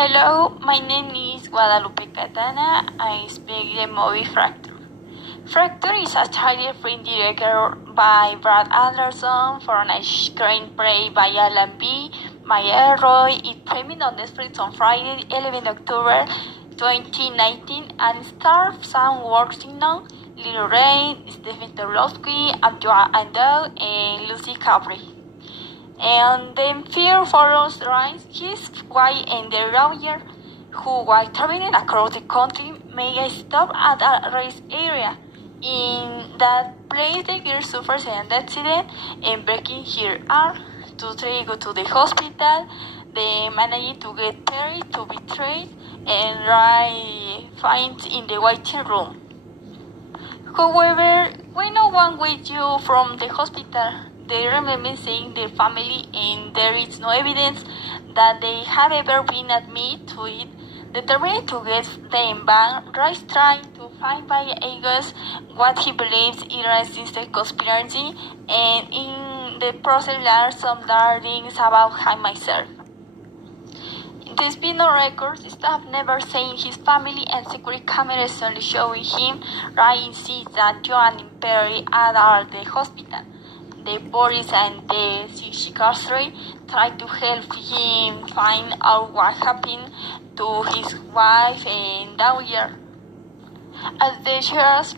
Hello, my name is Guadalupe Catana. I speak the movie Fracture. Fracture is a child-free directed by Brad Anderson for a screenplay by Alan B. Roy. It premiered on Netflix on Friday, 11 October 2019 and stars Sam Worthington, Lil Rain, Stephen Tobolowsky, Joa Andel, and Lucy Capri. And then fear follows Ryan, his wife, and their lawyer, who, while traveling across the country, make a stop at a race area. In that place, the girl suffers an accident and breaking her arm. They go to the hospital. They manage to get Terry to be traced, and Ryan finds in the waiting room. However, when no one waits you from the hospital, they remember seeing their family and there is no evidence that they have ever been admitted to it. Determined to get them back, Rice tries to find by Agus what he believes is a sister conspiracy, and in the process learns some dark things about him myself. Despite no records, staff never seen his family and security cameras only showing him. Ryan sees that Joan and Perry are at the hospital. The police and the psychiatrist try to help him find out what happened to his wife and daughter. As the sheriff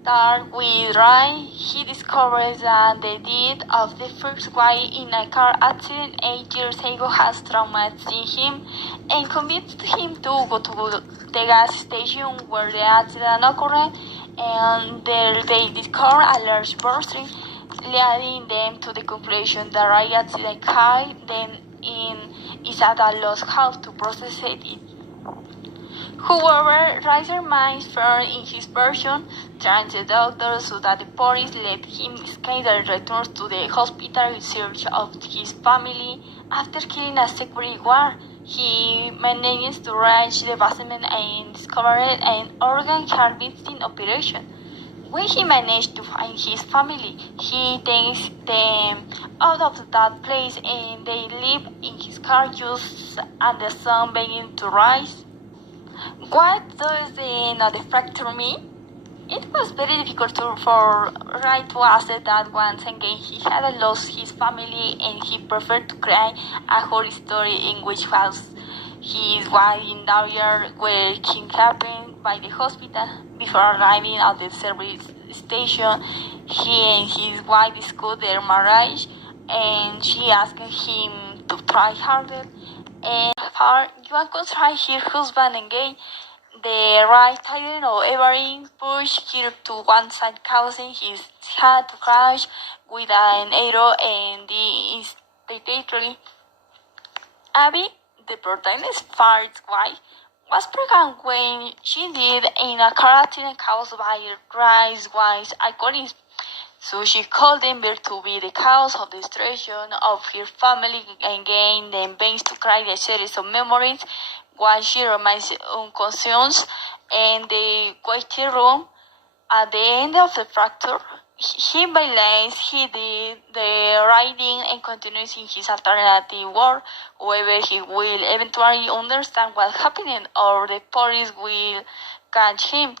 starts with Ryan, he discovers that the death of the first wife in a car accident 8 years ago has traumatized him and convinced him to go to the gas station where the accident occurred, and there they discover a large burstring, leading them to the conclusion that Ryan accident killed them is at a loss how to process it. However, Rice remains firm in his version, telling the doctor so that the police let him escape and returns to the hospital in search of his family. After killing a security guard, he manages to reach the basement and discover an organ harvesting operation. When he manages to find his family, he takes them out of that place and they live in his car just as the sun begins to rise. What does the end of the fracture mean? It was very difficult for Wright to accept that once again he had lost his family and he preferred to create a whole story in which was his wife and daughter were kidnapped by the hospital. Before arriving at the service station, he and his wife discussed their marriage and she asked him to try harder. And Joan could try her husband again. The right tire of Everin pushed her to one side, causing his head to crash with an arrow and instantly. Abby, the protagonist's first wife, was pregnant when she died in a car accident caused by Rice's wife's alcoholism. So she called Denver to be the cause of the destruction of her family and gained them banks to create a series of memories while she remains unconscious in the waiting room. At the end of the fracture, he believes he did the writing and continues in his alternative world. However, he will eventually understand what happened or the police will catch him.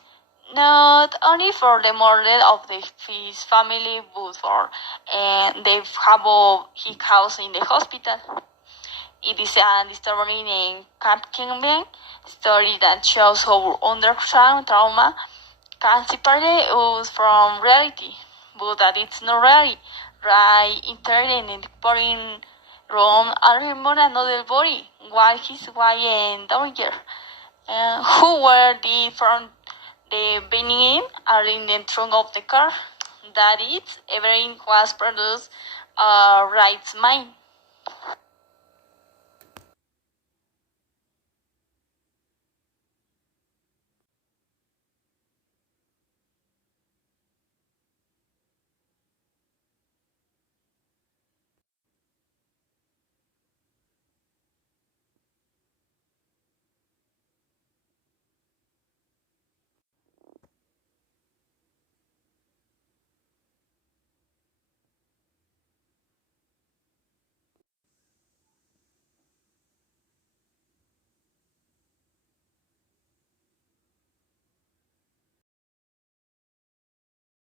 Not only for the murder of his family, but for the havoc he caused in the hospital. It is a disturbing and captivating story that shows how underground trauma can separate us from reality, but that it's not reality. Right interred in the boring room and remember another body, while his wife and daughter, who were from the beginning are in the trunk of the car. That is, everything was produced Wright's mind.